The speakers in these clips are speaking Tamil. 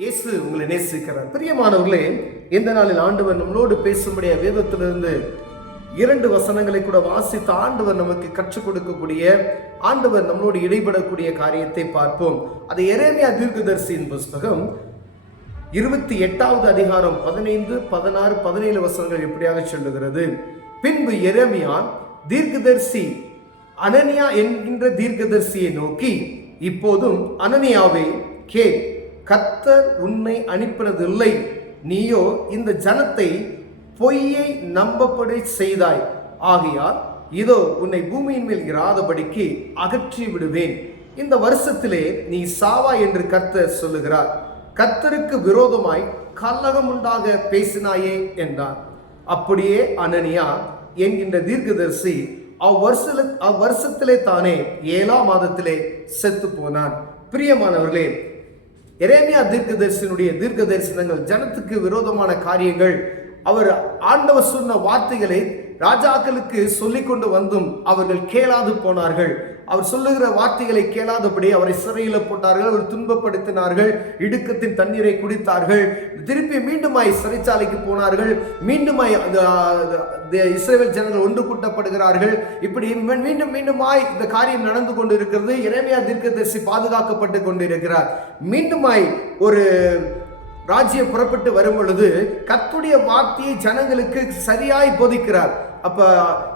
இயேசு உங்களை நேசிக்கிறார். பிரியமானவர்களே, இந்த நாளில் ஆண்டவர் நம்மளோடு பேசும்படிய வேதத்திலிருந்து 2 வசனங்களை கூட வாசித்து ஆண்டவர் நமக்கு கற்றுக் கொடுக்கக்கூடிய, ஆண்டவர் நம்மளோடு இடைபடக்கூடிய காரியத்தை பார்ப்போம். அது எரேமியா தீர்க்கதரிசியின் புஸ்தகம் 28வது அதிகாரம் 15, 16, 17 வசனங்கள் இப்படியாக சொல்லுகிறது. பின்பு எரேமியா தீர்க்கதரிசி அனனியா என்கின்ற தீர்க்கதரிசியை நோக்கி, இப்போதும் அனனியாவே கேள், கர்த்தர் உன்னை அனுப்பினதில்லை, நீயோ இந்த ஜனத்தை பொய்யை நம்பப்படி செய்தாய். ஆகையால் இதோ உன்னை பூமியின் மேல் இராதபடிக்கு அகற்றி விடுவேன். இந்த வருஷத்திலே நீ சாவாய் என்று கர்த்தர் சொல்லுகிறார். கர்த்தருக்கு விரோதமாய் கலகம் உண்டாக பேசினாயே என்றார். அப்படியே அனனியா என்கின்ற தீர்க்கதரிசி அவ்வருஷத்திலே தானே 7ஆம் மாதத்திலே செத்து போனான். பிரியமானவர்களே, எரேமியா தீர்க்கதரிசனுடைய தீர்க்க தரிசனங்கள், ஜனத்துக்கு விரோதமான காரியங்கள், அவர் ஆண்டவர் சொன்ன வார்த்தைகளை ராஜாக்களுக்கு சொல்லிக் கொண்டு வந்தும் அவர்கள் கேளாது போனார்கள். அவர் சொல்லுகிற வார்த்தைகளை கேளாதபடி அவரை சிறையில் போட்டார்கள், அவர் துன்பப்படுத்தினார்கள், இடுக்கத்தின் தண்ணீரை குடித்தார்கள். திருப்பி மீண்டுமாய் சிறைச்சாலைக்கு போனார்கள். மீண்டுமாய் இஸ்ரவேல் ஜனங்கள் ஒன்று கூட்டப்படுகிறார்கள். இப்படி மீண்டுமாய் இந்த காரியம் நடந்து கொண்டு இருக்கிறது. எரேமியா தீர்க்கதரிசி பாதுகாக்கப்பட்டு கொண்டிருக்கிறார். மீண்டுமாய் ஒரு ராஜ்யம் புறப்பட்டு வரும் பொழுது கர்த்தருடைய வார்த்தையை ஜனங்களுக்கு சரியாய் போதிக்கிறார். அப்ப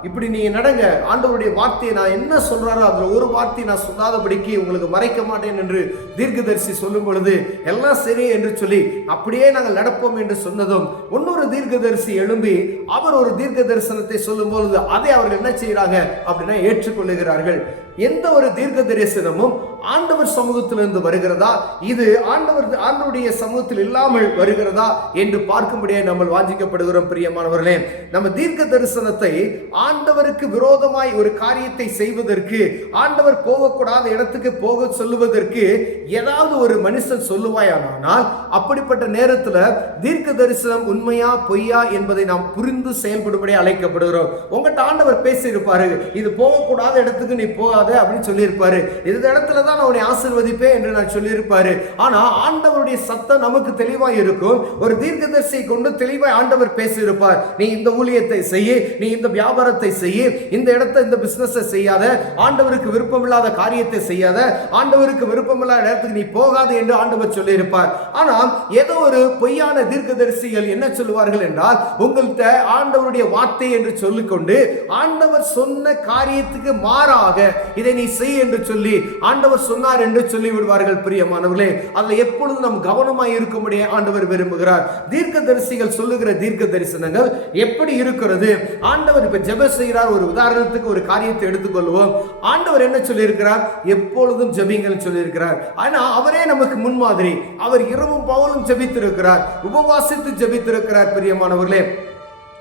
இப்படி நீங்க நடங்க, ஆண்டவருடைய வார்த்தையை நான் என்ன சொல்றாரோ அதுல ஒரு வார்த்தையை நான் சொல்லாதபடிக்கு உங்களுக்கு மறைக்க மாட்டேன் என்று தீர்க்கதரிசி சொல்லும் பொழுது எல்லாம் சரி என்று சொல்லி அப்படியே நாங்கள் நடப்போம் என்று சொன்னதும் இன்னொரு தீர்க்கதரிசி எழும்பி அவர் ஒரு தீர்க்க தரிசனத்தை சொல்லும் பொழுது அதை அவர்கள் என்ன செய்யறாங்க அப்படின்னா ஏற்றுக்கொள்ளுகிறார்கள். எந்த ஒரு தீர்க்க தரிசனமும் ஆண்டவர் சமூகத்திலிருந்து வருகிறதா, இது ஆண்டவருடைய சமூகத்தில் இல்லாமல் வருகிறதா என்று பார்க்கும்படியே நம்ம வாஞ்சிக்கப்படுகிறோம். பிரியமானவர்களே, நம்ம தீர்க்க தரிசனத்தை ஆண்டவருக்கு விரோதமாய் ஒரு காரியத்தை செய்வதற்கு, ஆண்டவர் போகக்கூடாத இடத்துக்கு போக சொல்லுவதற்கு ஏதாவது ஒரு மனுஷன் சொல்லுவாயானால் அப்படிப்பட்ட நேரத்தில் தீர்க்க தரிசனம் உண்மையா பொய்யா என்பதை நாம் புரிந்து செயல்படும்படி அழைக்கப்படுகிறோம். உங்கள்கிட்ட ஆண்டவர் பேசி இருப்பாரு, இது போகக்கூடாத இடத்துக்கு நீ போகாத அப்படின்னு சொல்லியிருப்பாரு, இந்த இடத்துல தான் நான் உன்னை ஆசீர்வதிப்பேன் என்று நான் சொல்லியிருப்பாரு. ஆனா ஆண்டவருடைய சத்தம் நமக்கு தெளிவாய் இருக்கும். ஒரு தீர்க்கதரிசியை கொண்டு தெளிவாய் ஆண்டவர் பேசியிருப்பார். நீ இந்த ஊழியத்தை செய்ய, நீ இந்த வியாபாரத்தை செய்ய, இந்த இடத்தை இந்த பிசினஸ் செய்யாத, ஆண்டவருக்கு விருப்பமில்லாத காரியத்தை செய்யாத, ஆண்டவருக்கு விருப்பமில்லாத இடத்துக்கு நீ போகாது என்று ஆண்டவர் சொல்லியிருப்பார். ஆனால் ஏதோ ஒரு பொய்யான தீர்க்கதரிசிகள் என்ன சொல்லுவார்கள் என்றால், உங்கள்கிட்ட ஆண்டவருடைய வார்த்தை என்று சொல்லிக்கொண்டு ஆண்டவர் சொன்ன காரியத்துக்கு மாறாக இதை நீ செய் என்று சொல்லி ஆண்டவர் சொன்னார் என்று சொல்லி விடுவார்கள். பிரியமானவர்களே, அதுல எப்பொழுதும் நாம் கவனமாய் இருக்கும்படி ஆண்டவர் விரும்புகிறார். தீர்க்கதரிசிகள் சொல்லுகிற தீர்க்க தரிசனங்கள் எப்படி இருக்கிறது? ஆண்டவர் இப்ப ஜெபம் செய்கிறார். ஒரு உதாரணத்துக்கு ஒரு காரியத்தை எடுத்துக்கொள்வோம். ஆண்டவர் என்ன சொல்லி இருக்கிறார்? எப்பொழுதும் ஜெபிங்கள் சொல்லி இருக்கிறார். ஆனா அவரே நமக்கு முன்மாதிரி. அவர் இரவும் பகலும் ஜெபித்திருக்கிறார், உபவாசித்து ஜெபித்திருக்கிறார். பிரியமானவர்களே,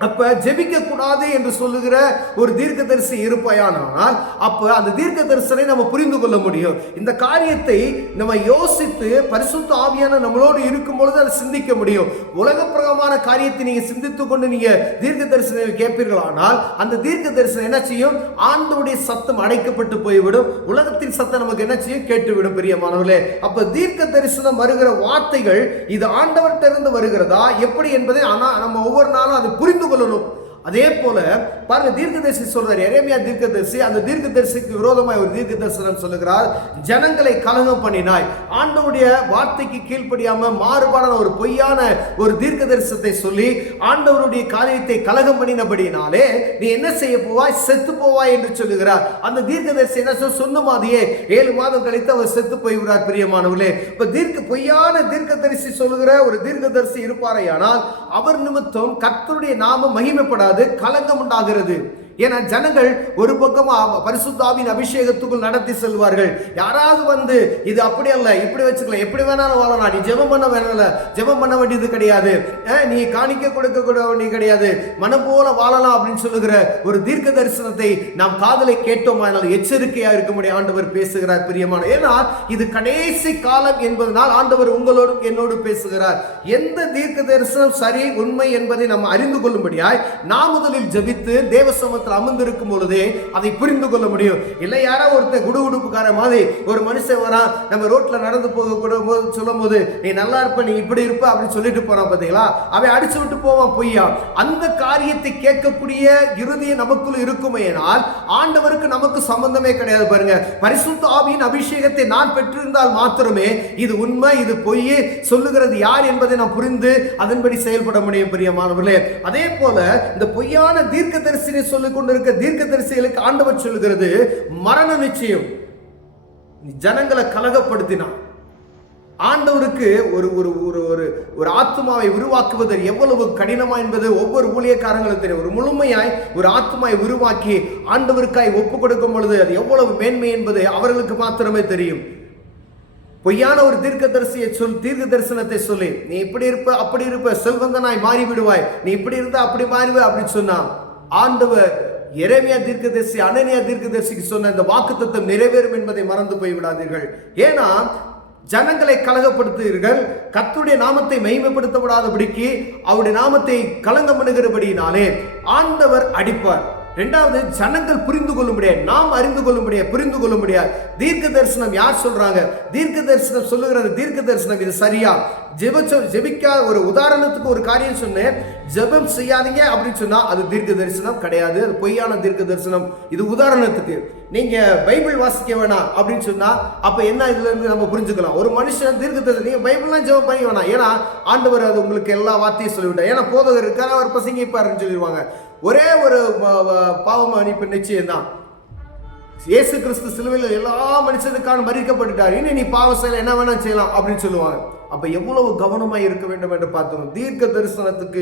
அப்ப ஜெபிக்க கூடாது என்று சொல்லுகிற ஒரு தீர்க்கதரிசி இருப்பாயானால் அப்ப அந்த தீர்க்க தரிசனை நம்ம புரிந்து கொள்ள முடியும். இந்த காரியத்தை நம்ம யோசித்து பரிசுத்த ஆவியான நம்மளோடு இருக்கும் பொழுது அதை சிந்திக்க முடியும். உலக பிரகமான காரியத்தை நீங்க சிந்தித்துக் கொண்டு நீங்க தீர்க்க தரிசனம் கேட்பீர்களானால் அந்த தீர்க்க தரிசனம் என்ன செய்யும்? ஆண்டவருடைய சத்தம் அடைக்கப்பட்டு போய்விடும். உலகத்தின் சத்தம் நமக்கு என்ன செய்யும்? கேட்டுவிடும். பிரியமானவர்களே, அப்ப தீர்க்க தரிசனம் வருகிற வார்த்தைகள் இது ஆண்டவர்கிட்ட இருந்து வருகிறதா எப்படி என்பதை நம்ம ஒவ்வொரு நாளும் அதை புரிந்து கொள்ளணும். அதே போல பாருங்க, தீர்க்கதரிசி சொல்றார், எரேமியா தீர்க்கதரிசி அந்த தீர்க்கதரிசிக்கு விரோதமாய் ஒரு தீர்க்க தரிசனம் சொல்லுகிறார். ஜனங்களை கலகம் பண்ணினாய். ஆண்டவருடைய வார்த்தைக்கு கீழ்ப்படியாம மாறுபாடான ஒரு பொய்யான ஒரு தீர்க்க தரிசனத்தை சொல்லி ஆண்டவருடைய காரியத்தை கலகம் பண்ணினபடினாலே நீ என்ன செய்ய போவாய்? செத்து போவாய் என்று சொல்லுகிறார். அந்த தீர்க்கதரிசி என்ன சொன்ன மாதிரியே 7 மாதம் கழித்து அவர் செத்து போய்விடார். பிரியமானவர்களே, இப்ப பொய்யான தீர்க்கதரிசி சொல்லுகிற ஒரு தீர்க்கதரிசி இருப்பாரையானால் அவர் நிமித்தம் கர்த்தருடைய நாமம் மகிமைப்படாது, கலங்கம் உண்டாகிறது. ஏன்னா ஜனங்கள் ஒரு பக்கம் பரிசுத்த ஆவியின் அபிஷேகத்துக்குள் நடத்தி செல்வார்கள். யாராவது வந்து இது அப்படி அல்ல, இப்படி வச்சுக்கலாம், எப்படி வேணாலும் வாழலாம், நீ ஜெபம் பண்ண வேணால, ஜெபம் பண்ண வேண்டியது கிடையாது, நீ காணிக்க கொடுக்க கூட வேண்டியது கிடையாது, மனம் போல வாழலாம் அப்படின்னு சொல்லுகிற ஒரு தீர்க்க தரிசனத்தை நாம் காதலை கேட்டோமானால் எச்சரிக்கையா இருக்கும்படி ஆண்டவர் பேசுகிறார். பிரியமான, ஏன்னா இது கடைசி காலம் என்பதனால் ஆண்டவர் உங்களோடு என்னோடு பேசுகிறார். எந்த தீர்க்க தரிசனம் சரி உண்மை என்பதை நாம் அறிந்து கொள்ளும்படியாய் நாம் முதலில் ஜெபித்து தேவ சமூகத்தில் சிங்காசனத்தில் அமர்ந்திருக்கும் பொழுதே அதை புரிந்து கொள்ள முடியும். இல்லை யாரோ ஒருத்தர் குடுகுடுப்புக்கார மாதிரி ஒரு மனுஷன் வரான், நம்ம ரோட்ல நடந்து போக கூட சொல்லும் போது நீ நல்லா இருப்ப, நீ இப்படி இருப்ப அப்படின்னு சொல்லிட்டு போறான் பாத்தீங்களா, அவன் அடிச்சு விட்டு போவான் பொய்யா. அந்த காரியத்தை கேட்கக்கூடிய இருதயம் நமக்குள்ள இருக்குமேனால் ஆண்டவருக்கு நமக்கு சம்பந்தமே கிடையாது. பாருங்க, பரிசுத்த ஆவியின் அபிஷேகத்தை நான் பெற்றிருந்தால் மாத்திரமே இது உண்மை இது பொய் சொல்லுகிறது யார் என்பதை நான் புரிந்து அதன்படி செயல்பட முடியும். பிரியமானவர்களே, அதே போல இந்த பொய்யான தீர்க்கதரிசியை சொல்லிக் கொண்டிருக்க தீர்க்கதரிசிகளுக்கு ஆண்டவர் சொல்லுகிறது மரண நிச்சயம். ஜனங்களை கலகப்படுத்தினான். ஆண்டவருக்கு ஒரு ஒரு ஒரு ஒரு ஆத்மாவை உருவாக்குவது எவ்வளவு கடினமா என்பது ஒவ்வொரு ஊழியக்காரங்களும் தெரியும். ஒரு முழுமையாய் ஒரு ஆத்மாவை உருவாக்கி ஆண்டவருக்காய் ஒப்பு கொடுக்கும் பொழுது அது எவ்வளவு மேன்மை என்பது அவர்களுக்கு மாத்திரமே தெரியும். பொய்யான ஒரு தீர்க்க தரிசனத்தை சொல்லி நீ இப்படி இருப்ப அப்படி இருப்ப, செல்வந்தனாய் மாறி விடுவாய், நீ இப்படி இருந்தா அப்படி மாறிவ அப்படின்னு சொன்னா ஆண்டவர் எரேமியா தீர்க்கதரிசி அனனியா தீர்க்கதரிசிக்கு சொன்ன இந்த வாக்குத்தத்தம் நிறைவேறும் என்பதை மறந்து போய் விடாதீர்கள். ஏன்னா ஜனங்களை கலகப்படுத்துகிறீர்கள், கர்த்தருடைய நாமத்தை மகிமைப்படுத்த விடாதபடிக்கு அவருடைய நாமத்தை கலங்கம் பண்ணுகிறபடியினாலே ஆண்டவர் அடிப்பார். இரண்டாவது, ஜனங்கள் புரிந்து கொள்ள முடியாது, நாம் அறிந்து கொள்ள முடியாது, புரிந்து கொள்ள முடியாது. தீர்க்க தரிசனம் யார் சொல்றாங்க? தீர்க்க தரிசனம் சொல்லுகிறது தீர்க்க தரிசனம் இது சரியா? ஜெபிக்கா ஒரு உதாரணத்துக்கு ஒரு காரியம் சொன்னேன், ஜெபம் செய்யாதீங்க அப்படின்னு சொன்னா அது தீர்க்க தரிசனம் கிடையாது, அது பொய்யான தீர்க்க தரிசனம். இது உதாரணத்துக்கு. நீங்க பைபிள் வாசிக்க வேணாம் அப்படின்னு சொன்னா அப்ப என்ன இதுல இருந்து நம்ம புரிஞ்சுக்கலாம்? ஒரு மனுஷன் தீர்க்க தரிசனம் நீங்க பைபிள்லாம் ஜெபம் பண்ணி வேணாம், ஏன்னா ஆண்டவர் அது உங்களுக்கு எல்லா வார்த்தையும் சொல்லிவிட்டார். ஏன்னா போதகர் இருக்காரு, அவர் பசங்கிப்பாருன்னு சொல்லிடுவாங்க. ஒரே ஒரு பாவ மன்னிப்பு நிச்சயம் தான். இயேசு கிறிஸ்து சிலுவையில் எல்லா மனுஷனுக்கான மறிக்கப்பட்டுட்டார், இனி நீ பாவம் செய்யலாம், என்ன வேணா செய்யலாம் அப்படின்னு சொல்லுவாங்க. அப்ப எவ்வளவு கவனமாய் இருக்க வேண்டும் என்று பார்த்தோம். தீர்க்க தரிசனத்துக்கு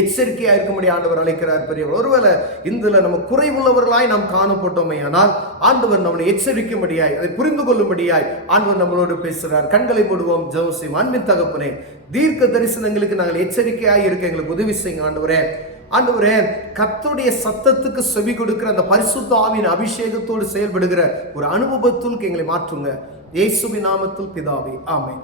எச்சரிக்கையா இருக்கும்படி ஆண்டவர் அழைக்கிறார் பெரியவர். ஒருவேளை இதுல நம்ம குறைவுள்ளவர்களாய் நாம் காணப்பட்டோமே, ஆனால் ஆண்டவர் நம்மளை எச்சரிக்கும்படியாய் அதை புரிந்து கொள்ளும்படியாய் ஆண்டவர் நம்மளோடு பேசுகிறார். கண்களை மூடுவோம், ஜெபம் செய்வோம். அன்பின் தகப்பனே, தீர்க்க தரிசனங்களுக்கு நாங்கள் எச்சரிக்கையாய் இருக்க எங்களுக்கு உதவி செய்யுங்க ஆண்டவரே. ஆண்டவரே, கர்த்தருடைய சத்தத்துக்கு செவி கொடுக்கிற அந்த பரிசுத்த ஆவியின் அபிஷேகத்தோடு செயல்படுகிற ஒரு அனுபவத்துக்கு எங்களை மாற்றுங்க. இயேசுவின் நாமத்தில் பிதாவே, ஆமென்.